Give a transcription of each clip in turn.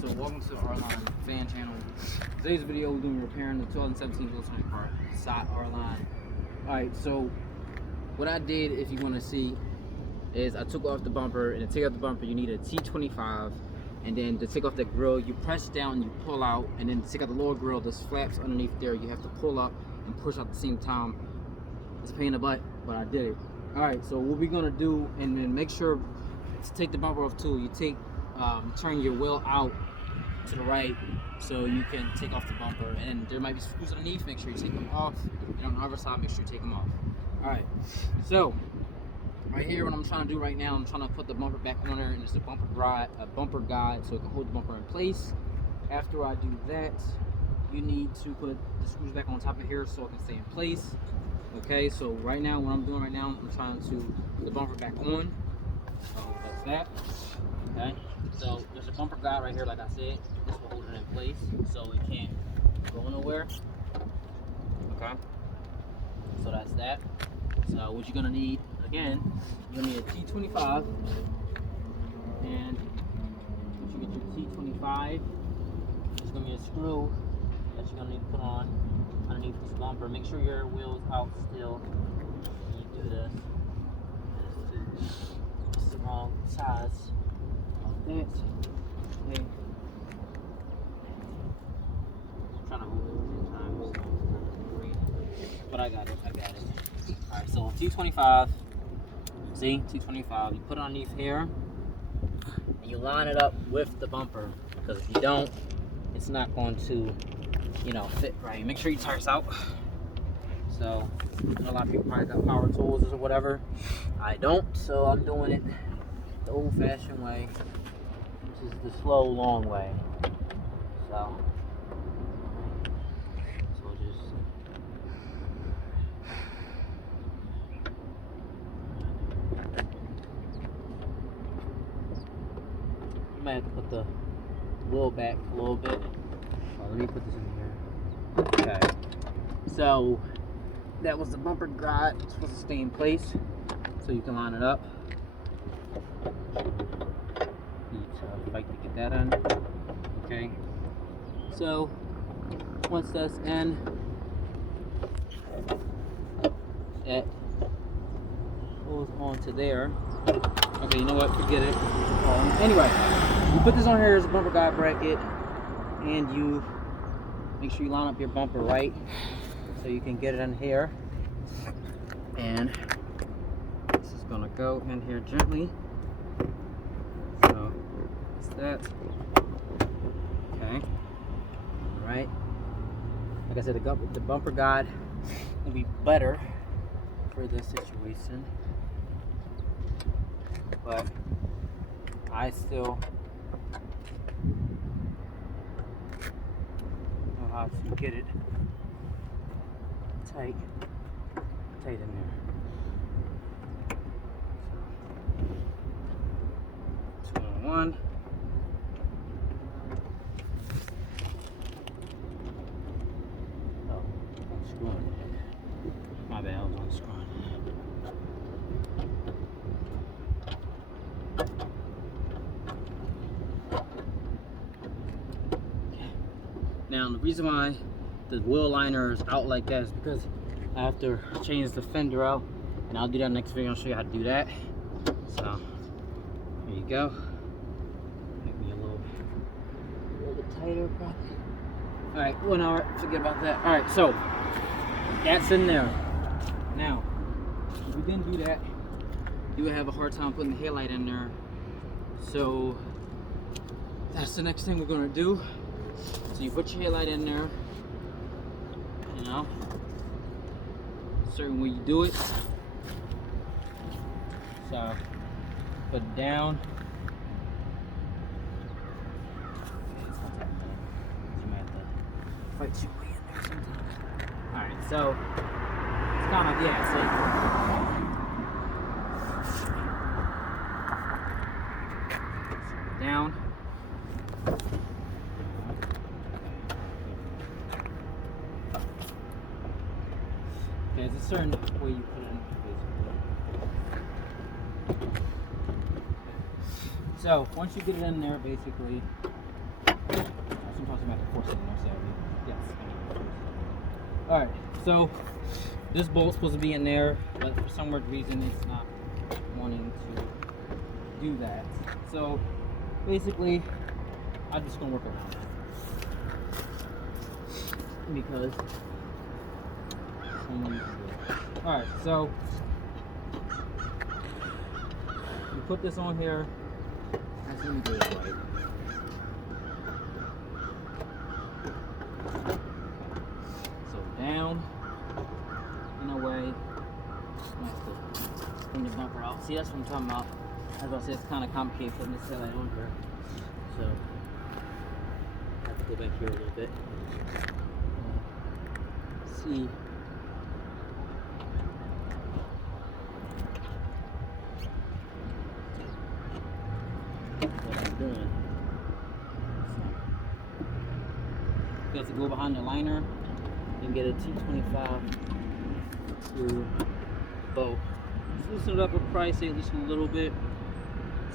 so welcome to our line fan channel. Today's video we're doing repairing the 2017 Volkswagen Passat R-Line. Alright, so what I did, if you want to see, is I took off the bumper, and to take off the bumper you need a T25, and then to take off the grill you press down and you pull out, and then to take out the lower grill, there's flaps underneath there you have to pull up and push out at the same time. It's a pain in the butt, but I did it. Alright, so what we're gonna do, and then make sure to take the bumper off too, you take turn your wheel out to the right so you can take off the bumper, and there might be screws underneath, make sure you take them off, and on the other side make sure you take them off. Alright, so right here what I'm trying to do right now, I'm trying to put the bumper back on there, and it's a bumper guide so it can hold the bumper in place. After I do that, you need to put the screws back on top of here so it can stay in place. Okay, so right now what I'm doing right now, I'm trying to put the bumper back on. So that's that. Okay, so there's a bumper guide right here, like I said. This will hold it in place so it can't go nowhere. Okay, so that's that. So what you're gonna need, again, you're gonna need a T25, and once you get your T25, there's gonna be a screw that you're gonna need to put on underneath this bumper. Make sure your wheel's out still when you do this. This is the wrong size. That. Okay. I'm trying to hold it 10 times, but I got it. Alright, so T25. See, T25. You put it underneath here, and you line it up with the bumper, because if you don't, it's not going to, fit right. Make sure you tire this out. So, a lot of people probably got power tools or whatever. I don't, so I'm doing it the old-fashioned way. This is the slow, long way. So just you might have to put the wheel back a little bit. Let me put this in here. Okay. So that was the bumper guide. It's supposed to stay in place so you can line it up. Need to fight to get that in. Okay. So once that's in, it goes onto there. Okay, you know what? Forget it. Anyway, you put this on here as a bumper guide bracket, and you make sure you line up your bumper right so you can get it in here. And this is gonna go in here gently. So that's that. Okay. All right. Like I said, the bumper guide will be better for this situation, but I still know how to get it tight in there. So 2 on 1. Oh, I'm screwing. My bad, I was unscrewing. Now the reason why the wheel liner is out like that is because I have to change the fender out, and I'll do that next video. I'll show you how to do that. So there you go. Maybe a little bit tighter probably. Alright, 1 hour, forget about that. Alright, so that's in there. Now, if we didn't do that, you would have a hard time putting the headlight in there. So that's the next thing we're gonna do. So you put your headlight in there, certain way you do it. So put it down. You might have to fight your way in there sometimes. Alright, so it's kind of, see. Down. There's a certain way you put it in, basically. So once you get it in there, basically, I'm talking about the 470. Yes. Alright, so this bolt's supposed to be in there, but for some weird reason it's not wanting to do that. So basically, I'm just gonna work around that because alright, so you put this on here. Let's let me do it right. So down in a way. I have to bring the bumper out. See, that's what I'm talking about. As I said, it's kind of complicated putting this headlight on here. So I have to go back here a little bit. See. What I'm doing. So, you have to go behind the liner and get a T25 to bolt. Just loosen it up with price, at least a little bit,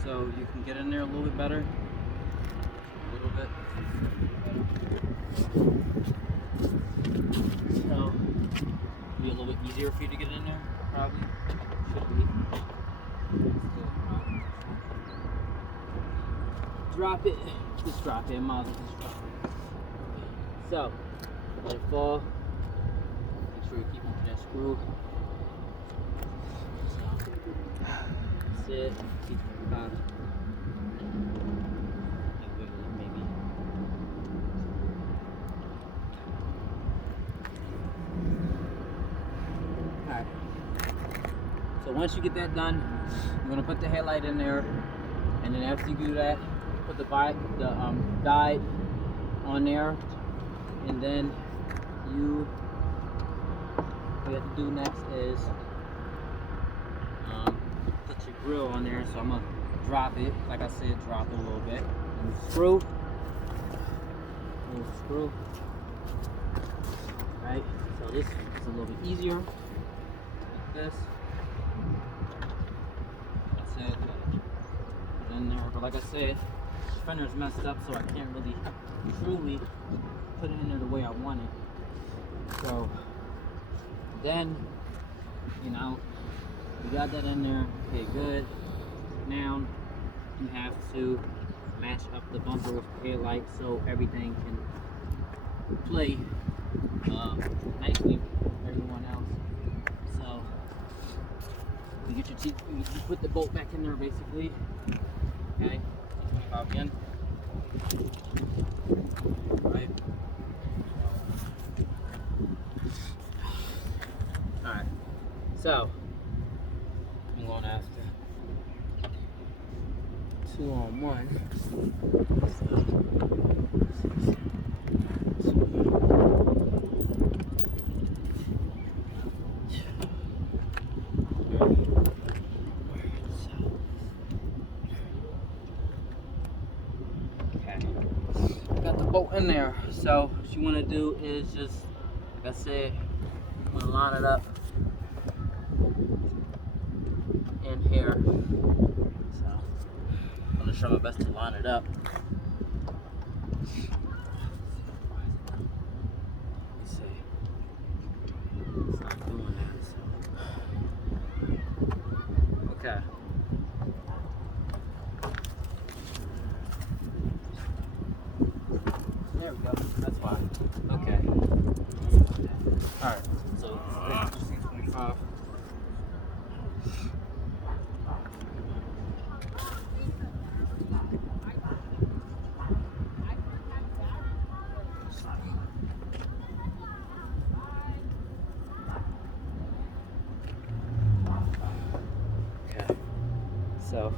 so you can get in there a little bit better. A little bit. So, be a little bit easier for you to get in there, probably. Should be. Drop it. Just drop it. Might as well just drop it. So, let it fall. Make sure you keep onto that screw. That's it. Keep it bottom. And wiggle it maybe. Alright. So once you get that done, you're gonna put the headlight in there, and then after you do that, put the guide on there, and then what you have to do next is put your grill on there. So I'm gonna drop it, like I said, drop it a little bit, and screw, right? So this is a little bit easier, like this. Like I said, put it in there, but like I said, the fender's messed up, so I can't really truly put it in there the way I want it. So then, you know, you got that in there, okay, good. Now you have to match up the bumper with the headlight so everything can play nicely with everyone else. So you get your teeth, you put the bolt back in there basically. Okay, pop in. Right. Alright. So I'm going after 2-on-1. Got the bolt in there. So what you want to do is just, like I said, I'm going to line it up in here. So I'm going to try my best to line it up. Let's see. It's not doing that. So. Okay. There we go. That's fine. Okay. Alright. So this is 25. Okay. So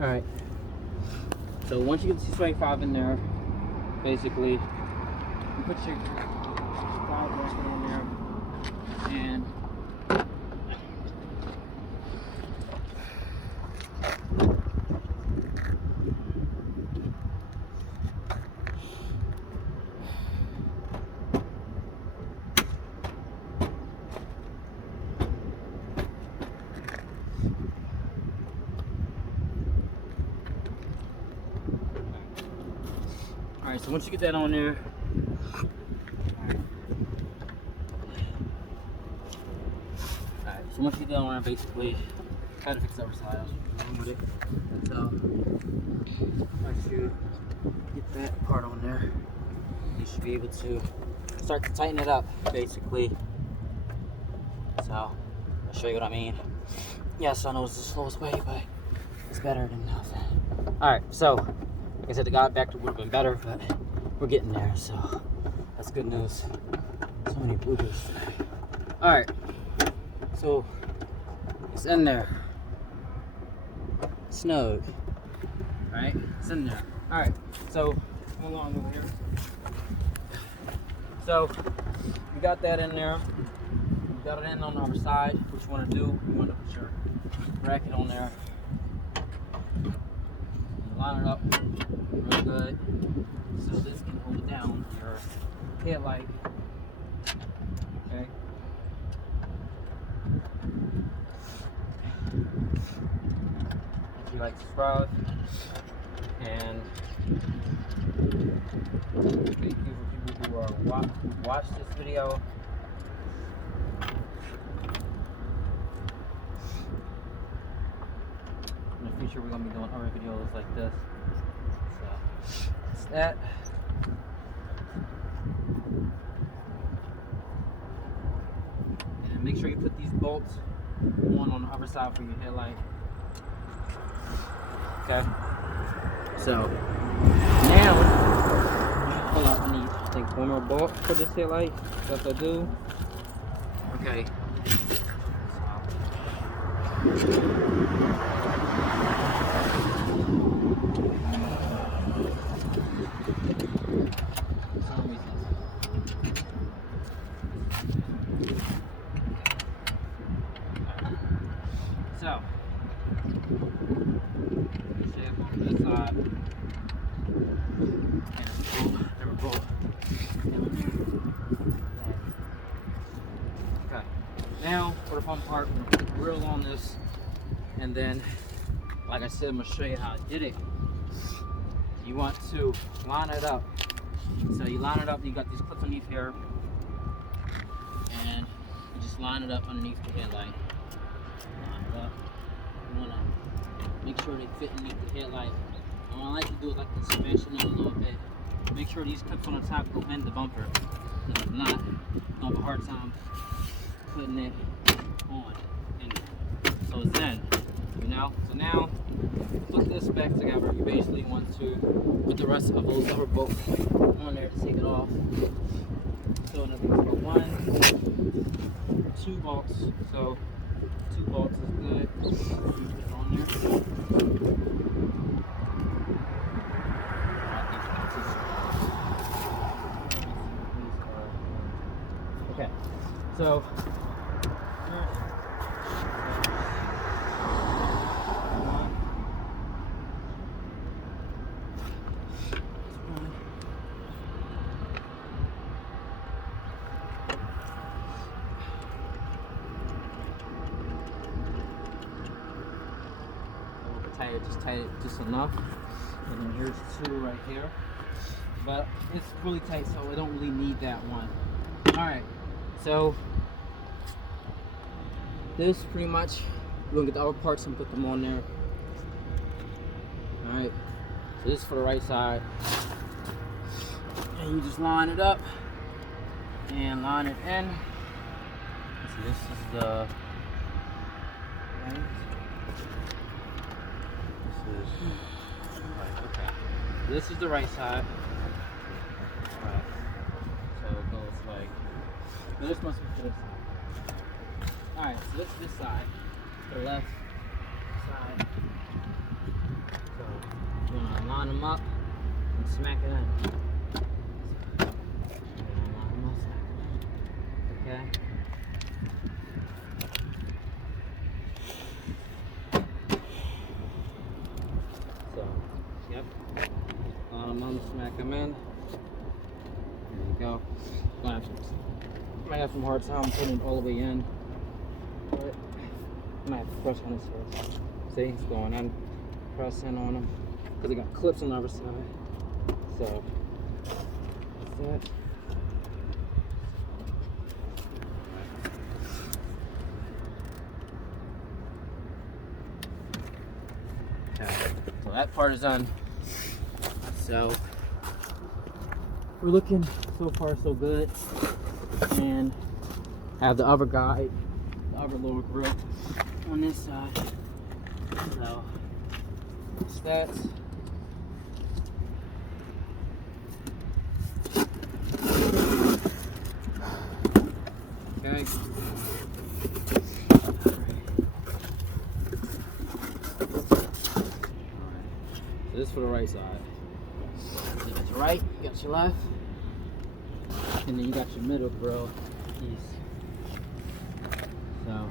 alright. So once you get the C25 in there, basically, you put your guide bracket in there, and so once you get that on there, alright, so once you get that on there, basically, try to fix the other side. I was wrong with it. So, once you get that part on there, you should be able to start to tighten it up, basically. So, I'll show you what I mean. Yes, I know it's the slowest way, but it's better than nothing. Alright, so, like I said, the guide back would have been better, but we're getting there, so that's good news. So many bloopers today. Alright, so it's in there. Snug. Alright, it's in there. Alright, so come along over here. So you got that in there. You got it in on the other side. What you want to do, you want to put your bracket on there. Line it up real good so this can hold down your headlight. Okay. If you like to sprout, and thank you for people who are watch this video. In the future, we're gonna be doing other videos like this. So that's that. And make sure you put these bolts on the other side for your headlight. Okay. So now, hold on. I need, I think, one more bolt for this headlight. That's what I do. Okay. So, shape on this side, and a bolt. Okay, now for the fun part, we're gonna put the grill on this, and then, like I said, I'm gonna show you how I did it. You want to line it up. So you line it up, you got these clips underneath here, and you just line it up underneath the headlight. Line it up. You want to make sure they fit underneath the headlight. And I like to do it like the suspension a little bit. Make sure these clips on the top go in the bumper. If not, you're going to have a hard time putting it on. So it's in, you know? So now, put this back together. You basically want to put the rest of those other bolts on there to take it off. So in other words, 1, 2 bolts. So 2 bolts is good. You put it on there. Okay, so just tight it just enough, and then here's 2 right here, but it's really tight, so I don't really need that one. All right, so this pretty much, we're gonna get the other parts and put them on there. All right, so this is for the right side, and you just line it up and line it in. So this is the this is the right side. Alright. So it goes like, no, this must be for this side. Alright, so this is this side. For the left side. So you wanna line them up and smack it in. Line them up, smack it in. Okay? Smack them in. There you go. Might have some hard time putting it all the way in, but I might have to press on this first. See, it's going in. Press in on them because they got clips on the other side. So that. Okay, so that part is done. So we're looking so far so good, and have the other guide, the other lower grill on this side. So that's okay. So this is for the right side. You got your right, you got your left, and then you got your middle grill piece. So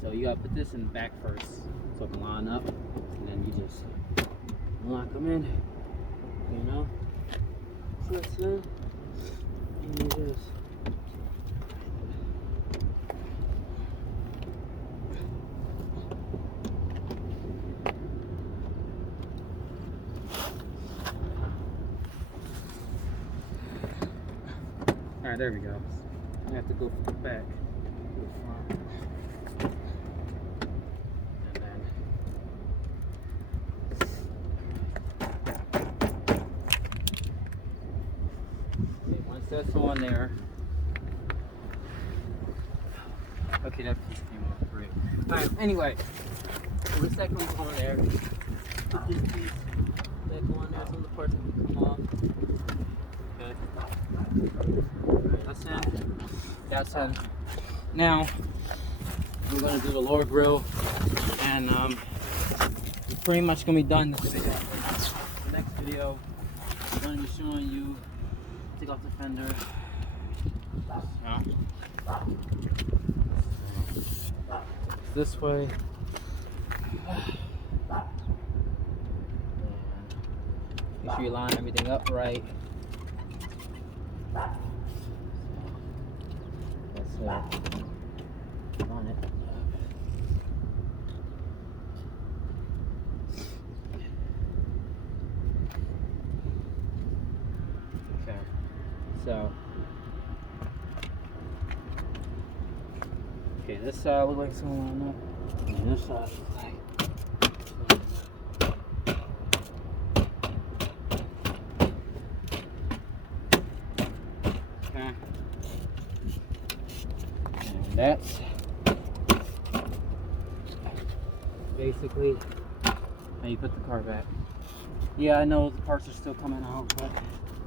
so you gotta put this in the back first so it can line up, and then you just lock them in, you know? So that's it. And you just alright, there we go. I have to go from the back to the front. That's on there. Okay, that piece came off great. Alright, anyway, so the second one's on there. Put this piece that go on there, some of the parts that can come off. Okay. That's in. That's in. Now, we're gonna do the lower grill, and we're pretty much gonna be done this video. The next video, I'm gonna be showing you take off the fender. This way. Make sure you line everything up right. That's on it. Okay. So, okay, this side looks like it's gonna line up, and this side looks like. Okay. And that's basically how you put the car back. Yeah, I know the parts are still coming out, but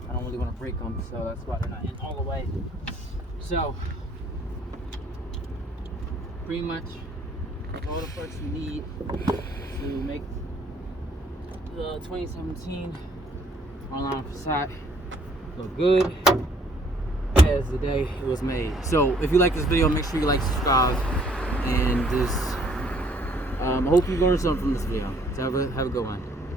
I don't really want to break them, so that's why they're not in all the way. So, pretty much all the parts you need to make the 2017 R-Line Passat look good as the day it was made. So, if you like this video, make sure you like, subscribe, and just I hope you learned something from this video. So have a good one.